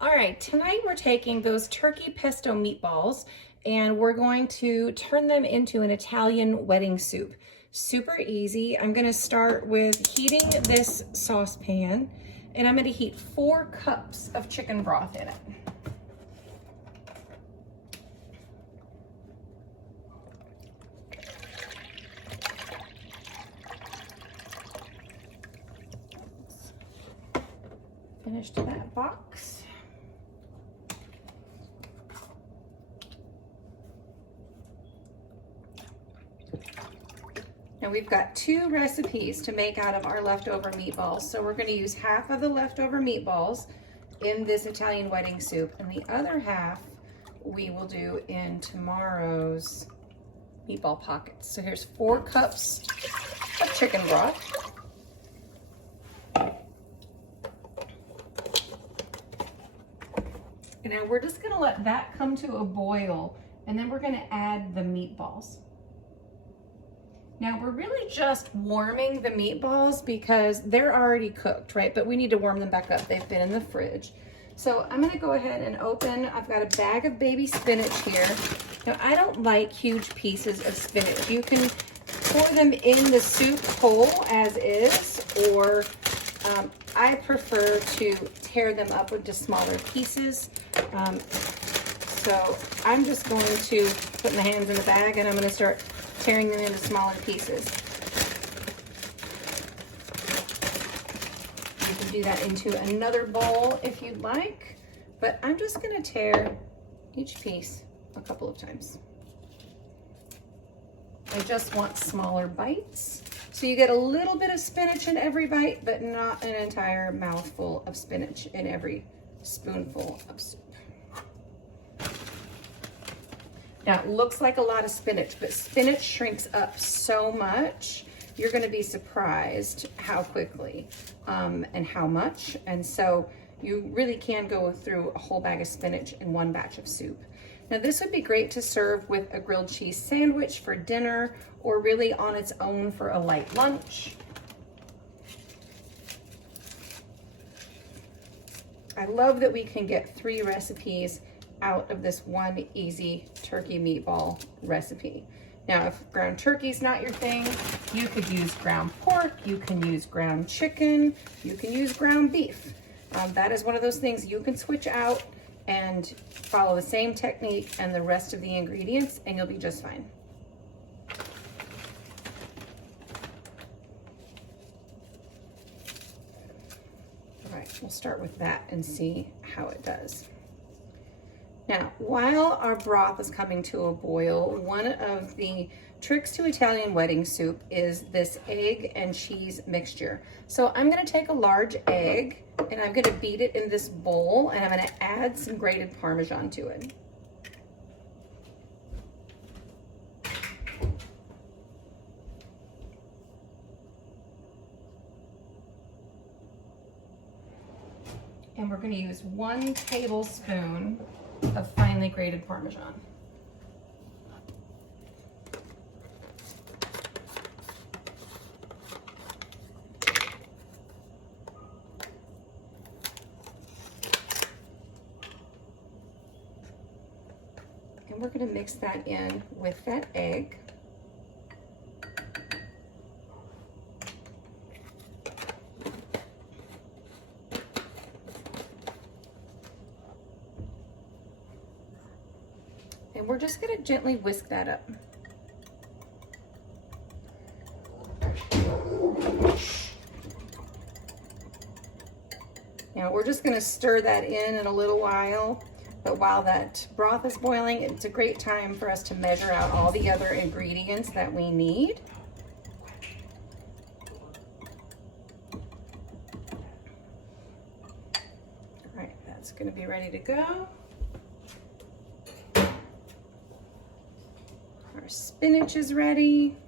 All right, tonight we're taking those turkey pesto meatballs and we're going to turn them into an Italian wedding soup. Super easy. I'm gonna start with heating this saucepan and I'm gonna heat 4 cups of chicken broth in it. Finished that box. Now we've got 2 recipes to make out of our leftover meatballs. So we're going to use half of the leftover meatballs in this Italian wedding soup, and the other half we will do in tomorrow's meatball pockets. So here's 4 cups of chicken broth. And now we're just going to let that come to a boil, and then we're going to add the meatballs. Now we're really just warming the meatballs because they're already cooked, right? But we need to warm them back up. They've been in the fridge. So I'm gonna go ahead and open, I've got a bag of baby spinach here. Now I don't like huge pieces of spinach. You can pour them in the soup whole as is, or I prefer to tear them up into smaller pieces. So I'm just going to put my hands in the bag and I'm gonna start tearing them into smaller pieces. You can do that into another bowl if you'd like, but I'm just gonna tear each piece a couple of times. I just want smaller bites. So you get a little bit of spinach in every bite, but not an entire mouthful of spinach in every spoonful of soup. Now, it looks like a lot of spinach, but spinach shrinks up so much, you're gonna be surprised how quickly and how much. And so you really can go through a whole bag of spinach in one batch of soup. Now, this would be great to serve with a grilled cheese sandwich for dinner, or really on its own for a light lunch. I love that we can get 3 recipes out of this one easy turkey meatball recipe. Now, if ground turkey's not your thing, you could use ground pork, you can use ground chicken, you can use ground beef. That is one of those things you can switch out and follow the same technique and the rest of the ingredients, and you'll be just fine. All right, we'll start with that and see how it does. Now, while our broth is coming to a boil, one of the tricks to Italian wedding soup is this egg and cheese mixture. So I'm gonna take a large egg and I'm gonna beat it in this bowl, and I'm gonna add some grated parmesan to it. And we're gonna use 1 tablespoon of finely grated parmesan. And we're going to mix that in with that egg. And we're just going to gently whisk that up. Now we're just going to stir that in a little while, but while that broth is boiling, it's a great time for us to measure out all the other ingredients that we need. All right, that's going to be ready to go. Our spinach is ready.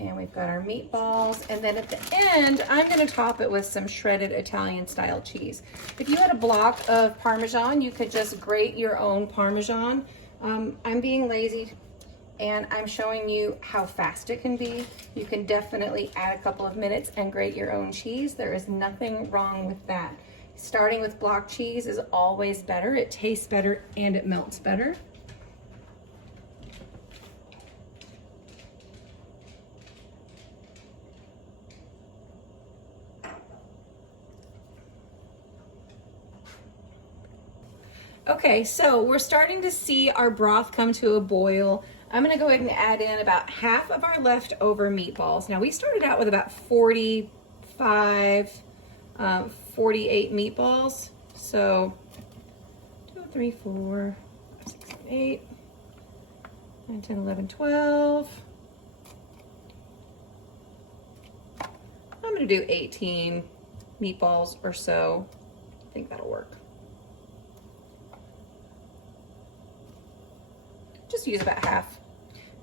And we've got our meatballs. And then at the end, I'm gonna top it with some shredded Italian style cheese. If you had a block of Parmesan, you could just grate your own Parmesan. I'm being lazy and I'm showing you how fast it can be. You can definitely add a couple of minutes and grate your own cheese. There is nothing wrong with that. Starting with block cheese is always better. It tastes better and it melts better. Okay, so we're starting to see our broth come to a boil. I'm gonna go ahead and add in about half of our leftover meatballs. Now we started out with about 45, 48 meatballs. So 2, 3, 4, 5, 6, 7, 8, 9, 10, 11, 12. I'm gonna do 18 meatballs or so. I think that'll work. Just use about half.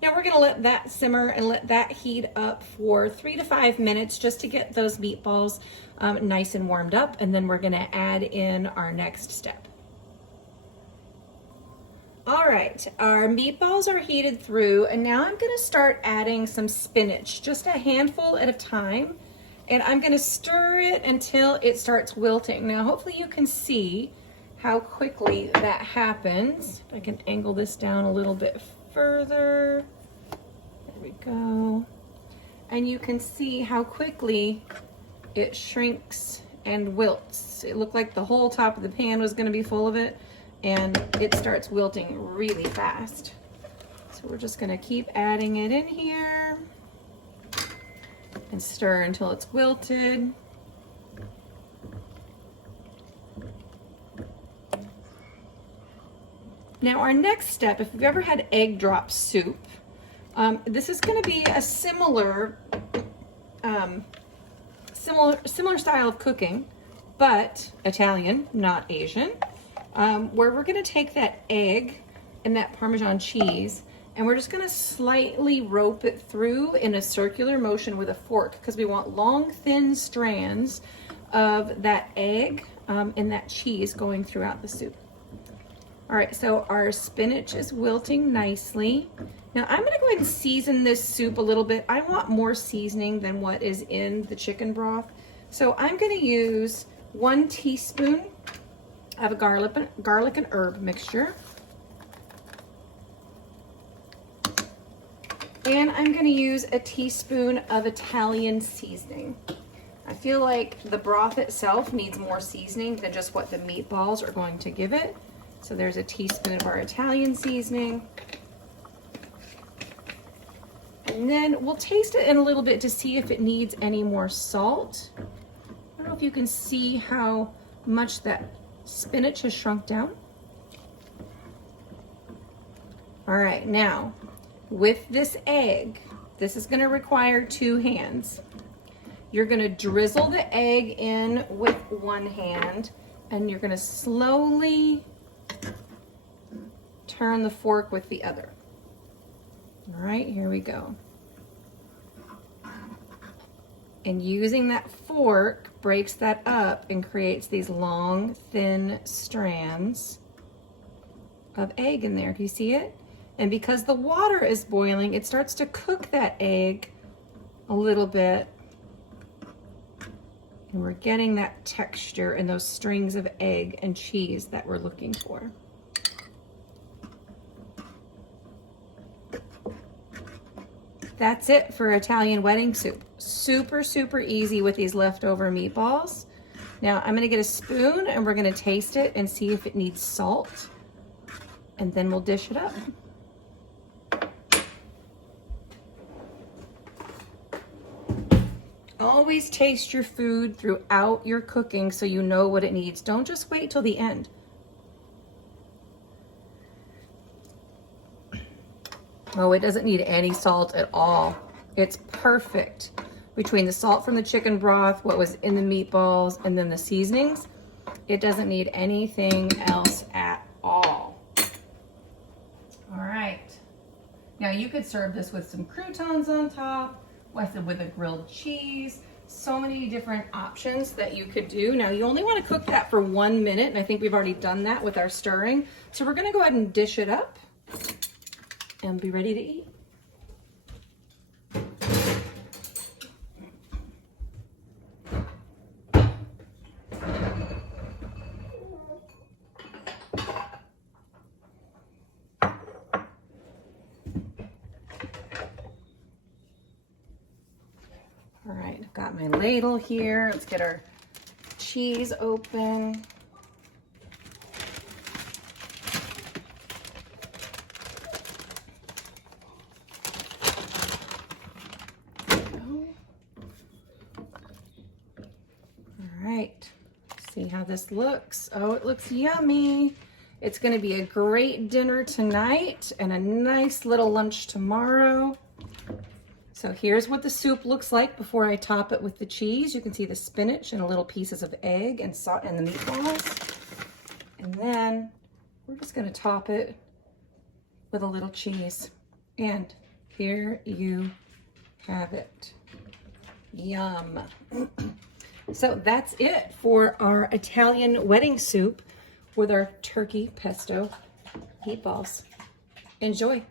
Now we're gonna let that simmer and let that heat up for 3 to 5 minutes just to get those meatballs nice and warmed up, and then we're gonna add in our next step. All right, our meatballs are heated through, and now I'm gonna start adding some spinach, just a handful at a time, and I'm gonna stir it until it starts wilting. Now hopefully you can see how quickly that happens. I can angle this down a little bit further. There we go. And you can see how quickly it shrinks and wilts. It looked like the whole top of the pan was gonna be full of it, and it starts wilting really fast. So we're just gonna keep adding it in here and stir until it's wilted. Now our next step, if you've ever had egg drop soup, this is going to be a similar style of cooking, but Italian, not Asian, where we're going to take that egg and that Parmesan cheese, and we're just going to slightly rope it through in a circular motion with a fork, because we want long, thin strands of that egg and that cheese going throughout the soup. All right, so our spinach is wilting nicely. Now I'm gonna go ahead and season this soup a little bit. I want more seasoning than what is in the chicken broth. So I'm gonna use 1 teaspoon of a garlic and herb mixture. And I'm gonna use a teaspoon of Italian seasoning. I feel like the broth itself needs more seasoning than just what the meatballs are going to give it. So there's a teaspoon of our Italian seasoning. And then we'll taste it in a little bit to see if it needs any more salt. I don't know if you can see how much that spinach has shrunk down. All right, now with this egg, this is gonna require 2 hands. You're gonna drizzle the egg in with 1 hand, and you're gonna slowly turn the fork with the other. All right, here we go. And using that fork breaks that up and creates these long, thin strands of egg in there. Do you see it? And because the water is boiling, it starts to cook that egg a little bit. And we're getting that texture and those strings of egg and cheese that we're looking for. That's it for Italian wedding soup. Super, super easy with these leftover meatballs. Now I'm gonna get a spoon and we're gonna taste it and see if it needs salt. And then we'll dish it up. Always taste your food throughout your cooking so you know what it needs. Don't just wait till the end. Oh, it doesn't need any salt at all. It's perfect. Between the salt from the chicken broth, what was in the meatballs, and then the seasonings, it doesn't need anything else at all. All right. Now you could serve this with some croutons on top, with a grilled cheese. So many different options that you could do. Now you only want to cook that for 1 minute, and I think we've already done that with our stirring. So we're gonna go ahead and dish it up and be ready to eat. All right, I've got my ladle here. Let's get our cheese open. All right, see how this looks. Oh, it looks yummy. It's gonna be a great dinner tonight and a nice little lunch tomorrow. So here's what the soup looks like before I top it with the cheese. You can see the spinach and little pieces of egg and salt and the meatballs. And then we're just gonna top it with a little cheese. And here you have it. Yum. So that's it for our Italian wedding soup with our turkey pesto meatballs. Enjoy.